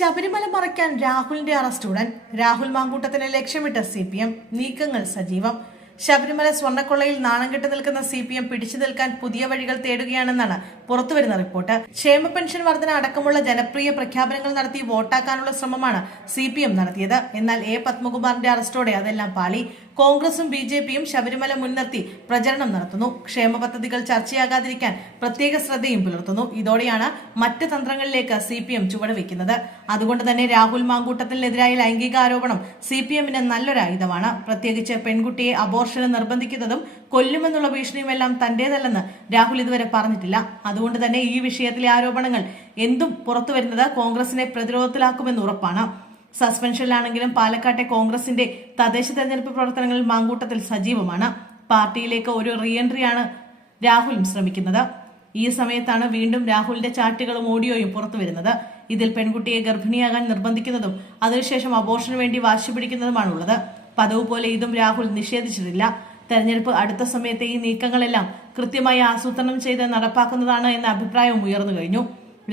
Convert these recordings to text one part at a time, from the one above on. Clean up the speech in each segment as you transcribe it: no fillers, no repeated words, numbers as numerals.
ശബരിമല മറയ്ക്കാൻ രാഹുലിന്റെ അറസ്റ്റ് ഉടൻ. രാഹുൽ മാങ്കൂട്ടത്തിനെ ലക്ഷ്യമിട്ട് CPM നീക്കങ്ങൾ സജീവം. ശബരിമല സ്വർണ്ണക്കൊള്ളയിൽ നാണം കെട്ട് നിൽക്കുന്ന CPM പിടിച്ചു നിൽക്കാൻ പുതിയ വഴികൾ തേടുകയാണെന്നാണ് പുറത്തുവരുന്ന റിപ്പോർട്ട്. ക്ഷേമ പെൻഷൻ വർധന അടക്കമുള്ള ജനപ്രിയ പ്രഖ്യാപനങ്ങൾ നടത്തി വോട്ടാക്കാനുള്ള ശ്രമമാണ് CPM നടത്തിയത്. എന്നാൽ പത്മകുമാറിന്റെ അറസ്റ്റോടെ അതെല്ലാം പാളി. കോൺഗ്രസും BJPയും ശബരിമല മുൻനിർത്തി പ്രചരണം നടത്തുന്നു. ക്ഷേമ പദ്ധതികൾ ചർച്ചയാകാതിരിക്കാൻ പ്രത്യേക ശ്രദ്ധയും പുലർത്തുന്നു. ഇതോടെയാണ് മറ്റ് തന്ത്രങ്ങളിലേക്ക് CPM ചുവടുവെക്കുന്നത്. അതുകൊണ്ട് തന്നെ രാഹുൽ മാങ്കൂട്ടത്തിനെതിരായ ലൈംഗിക ആരോപണം CPMന് നല്ലൊരു ആയുധമാണ്. പ്രത്യേകിച്ച് പെൺകുട്ടിയെ അബോർഷന് നിർബന്ധിക്കുന്നതും കൊല്ലുമെന്നുള്ള ഭീഷണിയുമെല്ലാം തന്റേതല്ലെന്ന് രാഹുൽ ഇതുവരെ പറഞ്ഞിട്ടില്ല. അതുകൊണ്ട് തന്നെ ഈ വിഷയത്തിലെ ആരോപണങ്ങൾ എന്തും പുറത്തുവരുന്നത് കോൺഗ്രസിനെ പ്രതിരോധത്തിലാക്കുമെന്ന് ഉറപ്പാണ്. സസ്പെൻഷനിലാണെങ്കിലും പാലക്കാട്ടെ കോൺഗ്രസിന്റെ തദ്ദേശ തെരഞ്ഞെടുപ്പ് പ്രവർത്തനങ്ങളിൽ മാങ്കൂട്ടത്തിൽ സജീവമാണ്. പാർട്ടിയിലേക്ക് ഒരു റീഎൻട്രിയാണ് രാഹുലും ശ്രമിക്കുന്നത്. ഈ സമയത്താണ് വീണ്ടും രാഹുലിന്റെ ചാറ്റുകളും ഓഡിയോയും പുറത്തുവരുന്നത്. ഇതിൽ പെൺകുട്ടിയെ ഗർഭിണിയാകാൻ നിർബന്ധിക്കുന്നതും അതിനുശേഷം അബോർഷന് വേണ്ടി വാശി പിടിക്കുന്നതുമാണുള്ളത്. പതിവ് പോലെ ഇതും രാഹുൽ നിഷേധിച്ചിട്ടില്ല. തെരഞ്ഞെടുപ്പ് അടുത്ത സമയത്തെ ഈ നീക്കങ്ങളെല്ലാം കൃത്യമായി ആസൂത്രണം ചെയ്ത് നടപ്പാക്കുന്നതാണ് എന്ന അഭിപ്രായവും ഉയർന്നു കഴിഞ്ഞു.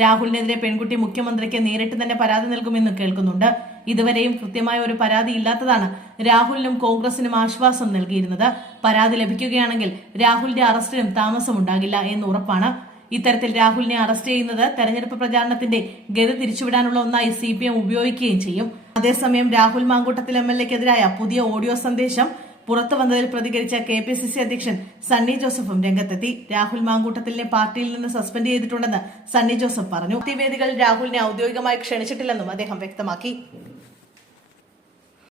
രാഹുലിനെതിരെ പെൺകുട്ടി മുഖ്യമന്ത്രിക്ക് നേരിട്ട് തന്നെ പരാതി നൽകുമെന്ന് കേൾക്കുന്നുണ്ട്. ഇതുവരെയും കൃത്യമായ ഒരു പരാതി ഇല്ലാത്തതാണ് രാഹുലിനും കോൺഗ്രസിനും ആശ്വാസം നൽകിയിരുന്നത്. പരാതി ലഭിക്കുകയാണെങ്കിൽ രാഹുലിന്റെ അറസ്റ്റിനും താമസമുണ്ടാകില്ല എന്ന് ഉറപ്പാണ്. ഇത്തരത്തിൽ രാഹുലിനെ അറസ്റ്റ് ചെയ്യുന്നത് തെരഞ്ഞെടുപ്പ് പ്രചാരണത്തിന്റെ ഗതി തിരിച്ചുവിടാനുള്ള ഒന്നായി CPM ഉപയോഗിക്കുകയും ചെയ്യും. അതേസമയം രാഹുൽ മാങ്കൂട്ടത്തിൽ MLAക്കെതിരായ പുതിയ ഓഡിയോ സന്ദേശം പുറത്തു വന്നതിൽ പ്രതികരിച്ച KPCC അധ്യക്ഷൻ സണ്ണി ജോസഫും രംഗത്തെത്തി. രാഹുൽ മാങ്കൂട്ടത്തിലിനെ പാർട്ടിയിൽ നിന്ന് സസ്പെൻഡ് ചെയ്തിട്ടുണ്ടെന്ന് സണ്ണി ജോസഫ് പറഞ്ഞു. വേദികൾ രാഹുലിനെ ഔദ്യോഗികമായി ക്ഷണിച്ചിട്ടില്ലെന്നും അദ്ദേഹം വ്യക്തമാക്കി.